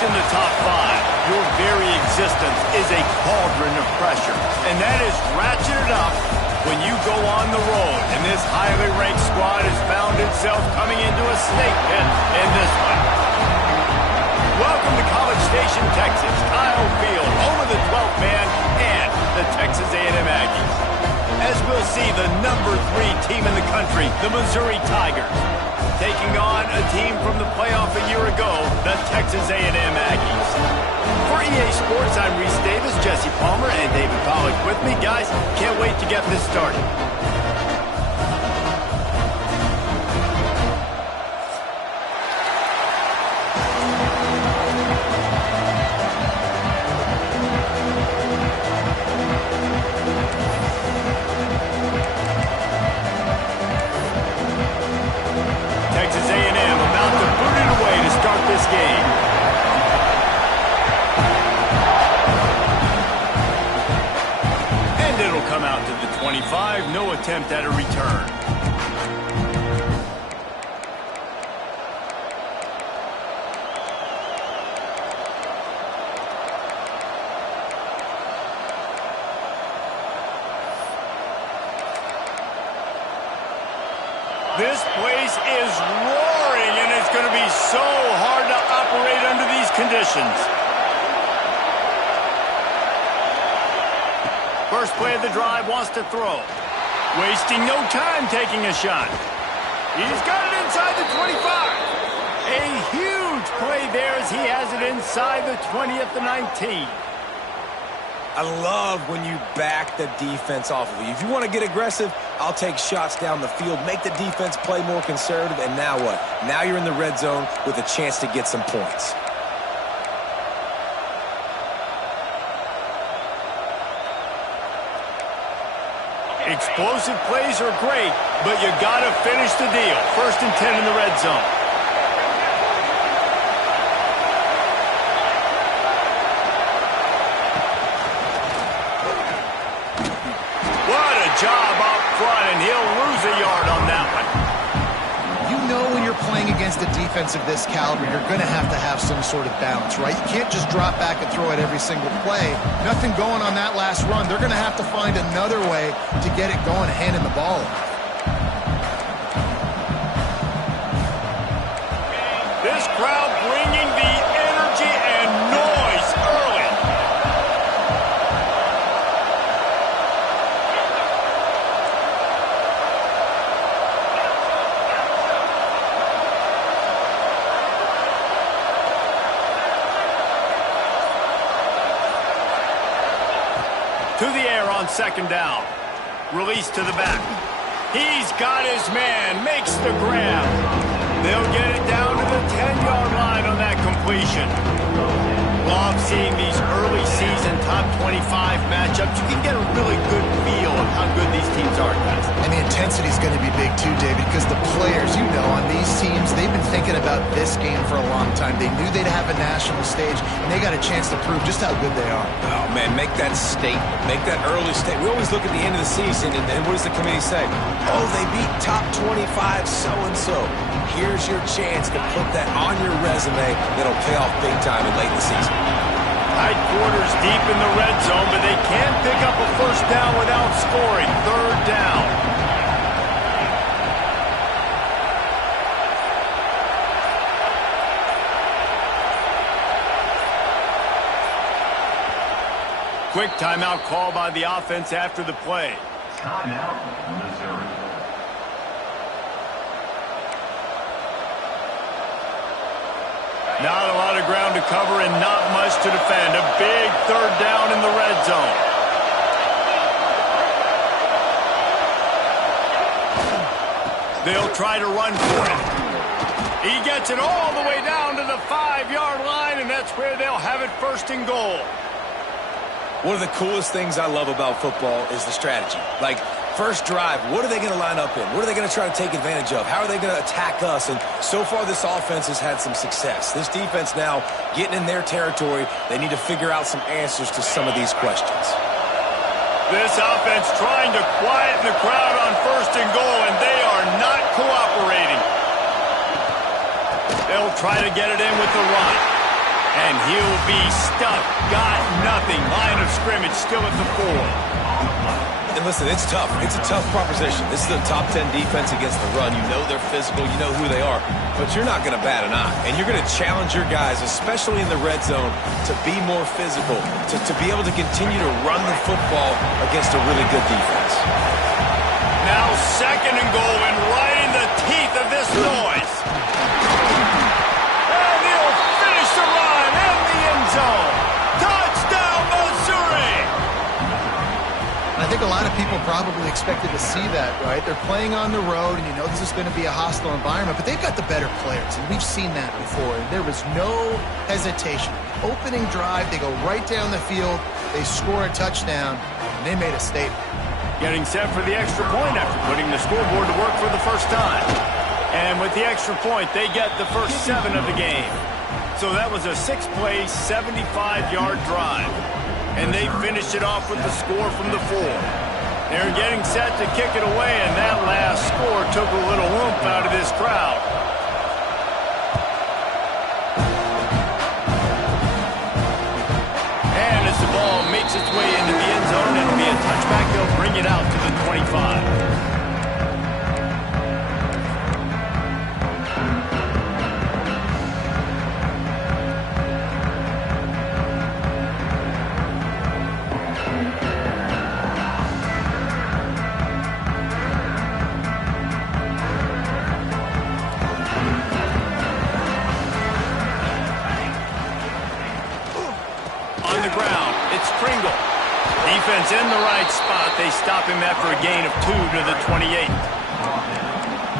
in the top five, your very existence is a cauldron of pressure. And that is ratcheted up when you go on the road. And this highly ranked squad has found itself coming into a snake pit in this one. Welcome to College Station, Texas, Kyle Field, home of the 12th man and the Texas A&M Aggies. As we'll see, the number 3 team in the country, the Missouri Tigers, taking on a team from the playoff a year ago, the Texas A&M Aggies. For EA Sports, I'm Reese Davis, Jesse Palmer, and David Pollack with me. Guys, can't wait to get this started. No attempt at a return. This place is roaring, and it's going to be so hard to operate under these conditions. First play of the drive, wants to throw. Wasting no time taking a shot. He's got it inside the 25. A huge play there as he has it inside the 20 at the 19. I love when you back the defense off of you. If you want to get aggressive, I'll take shots down the field, make the defense play more conservative, and now what? Now you're in the red zone with a chance to get some points. Explosive plays are great, but you got to finish the deal. 1st and 10 in the red zone. What a job up front, and he'll lose a yard on that one. You know when you're playing against a defense of this caliber, you're going to have some sort of balance, right? You can't just drop back and throw it every single play. Nothing going on that last run. They're going to have to find another way to get it going, handing the ball off. This crowd bringing the energy and noise early. To the air on 2nd down. Release to the back. He's got his man. Makes the grab. They'll get it down to the 10-yard line on that completion. Love seeing these early season top 25 matchups. You can get a really good feel of how good these teams are, guys. And the intensity is going to be big too, David, because the players, you know, on these teams, they've been thinking about this game for a long time. They knew they'd have a national stage, and they got a chance to prove just how good they are. Oh, man, make that statement. Make that early statement. We always look at the end of the season, and what does the committee say? Oh, they beat top 25 so-and-so. Here's your chance to put that on your resume that'll pay off big time in late in the season. Tight quarters deep in the red zone, but they can't pick up a 1st down without scoring. 3rd down. Quick timeout call by the offense after the play. Timeout, Missouri. Not a lot of ground to cover and not much to defend. A big 3rd down in the red zone. They'll try to run for it. He gets it all the way down to the 5-yard line, and that's where they'll have it 1st and goal. One of the coolest things I love about football is the strategy. Like, first drive, what are they going to line up in? What are they going to try to take advantage of? How are they going to attack us? And so far, this offense has had some success. This defense now getting in their territory. They need to figure out some answers to some of these questions. This offense trying to quieten the crowd on 1st and goal, and they are not cooperating. They'll try to get it in with the run. And he'll be stuck. Got nothing. Line of scrimmage still at the 4. And listen, it's tough. It's a tough proposition. This is the top 10 defense against the run. You know they're physical. You know who they are. But you're not going to bat an eye. And you're going to challenge your guys, especially in the red zone, to be more physical, to be able to continue to run the football against a really good defense. Now 2nd and goal, and right in the teeth of this noise. And he'll finish the run in the end zone. Touchdown, Missouri! I think a lot of people probably expected to see that, right? They're playing on the road, and you know this is going to be a hostile environment, but they've got the better players, and we've seen that before. And there was no hesitation. Opening drive, they go right down the field, they score a touchdown, and they made a statement. Getting set for the extra point after putting the scoreboard to work for the first time. And with the extra point, they get the first 7 of the game. So that was a 6-play, 75-yard drive. And they finished it off with the score from the 4. They're getting set to kick it away, and that last score took a little oomph out of this crowd. And as the ball makes its way into the end zone, it'll be a touchback. They'll bring it out to the 25. Defense in the right spot. They stop him after a gain of 2 to the 28.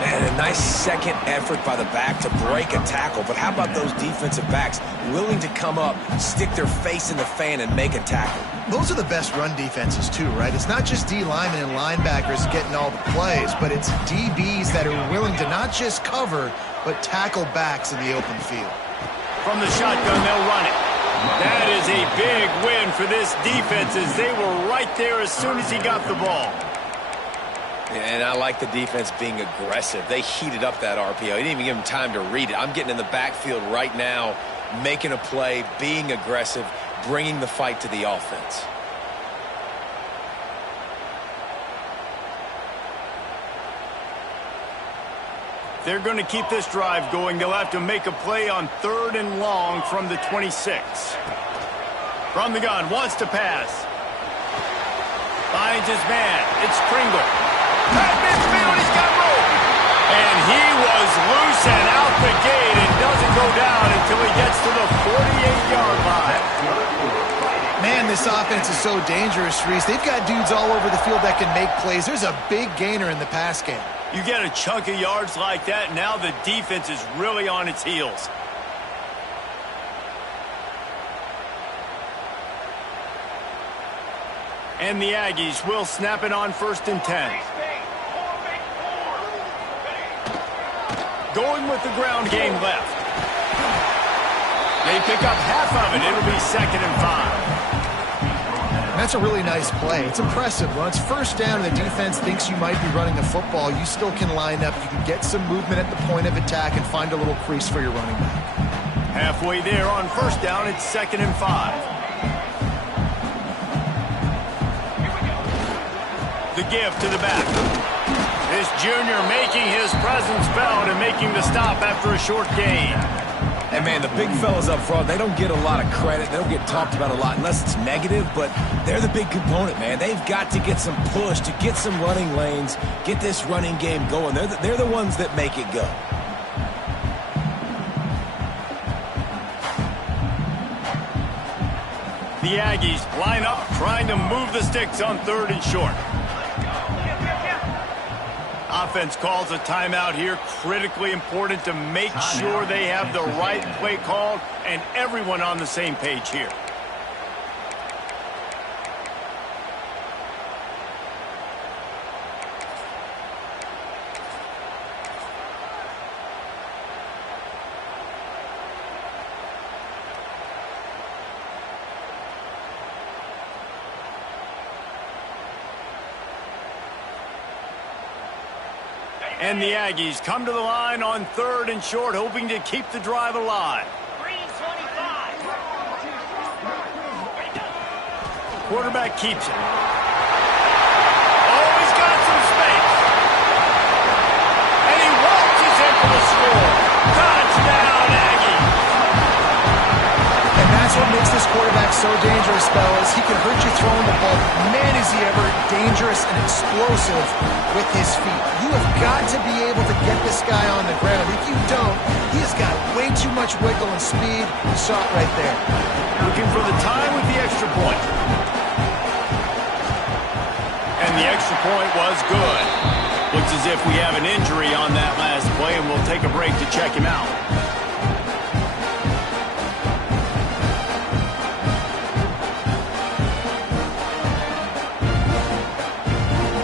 Man, a nice second effort by the back to break a tackle. But how about those defensive backs willing to come up, stick their face in the fan, and make a tackle? Those are the best run defenses, too, right? It's not just D linemen and linebackers getting all the plays, but it's DBs that are willing to not just cover, but tackle backs in the open field. From the shotgun, they'll run it. That is a big win for this defense as they were right there as soon as he got the ball. And I like the defense being aggressive. They heated up that RPO. He didn't even give him time to read it. I'm getting in the backfield right now, making a play, being aggressive, bringing the fight to the offense. They're going to keep this drive going. They'll have to make a play on 3rd and long from the 26. From the gun, wants to pass. Finds his man. It's Pringle. At midfield, he's got room. And he was loose and out the gate and doesn't go down until he gets to the 48-yard line. Man, this offense is so dangerous, Reese. They've got dudes all over the field that can make plays. There's a big gainer in the pass game. You get a chunk of yards like that, now the defense is really on its heels. And the Aggies will snap it on 1st and 10. Going with the ground game left. They pick up half of it. It'll be 2nd and 5. That's a really nice play. It's impressive. When it's 1st down and the defense thinks you might be running the football, you still can line up. You can get some movement at the point of attack and find a little crease for your running back. Halfway there on 1st down, it's 2nd and 5. The give to the back. This junior making his presence felt and making the stop after a short gain. And, man, the big fellas up front, they don't get a lot of credit. They don't get talked about a lot unless it's negative, but they're the big component, man. They've got to get some push, to get some running lanes, get this running game going. They're the ones that make it go. The Aggies line up, trying to move the sticks on 3rd and short. Offense calls a timeout here. Critically important to make sure they have the right play called and everyone on the same page here. And the Aggies come to the line on 3rd and short, hoping to keep the drive alive. 3:25 Quarterback keeps it. Oh, he's got some space. And he launches in for the score. Touchdown, Aggie. And that's what makes this quarterback so dangerous, fellas. He can hurt you throwing the ball. Man, is he ever dangerous and explosive with his feet. You have got to be able to get this guy on the ground. If you don't, he's got way too much wiggle and speed. You saw it right there. Looking for the time with the extra point. And the extra point was good. Looks as if we have an injury on that last play, and we'll take a break to check him out.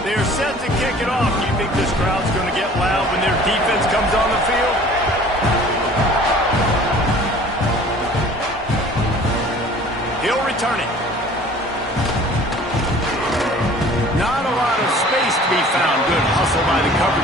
They're set to kick it off. Do you think this crowd's going to get loud when their defense comes on the field? He'll return it. Not a lot of space to be found. Good hustle by the coverage.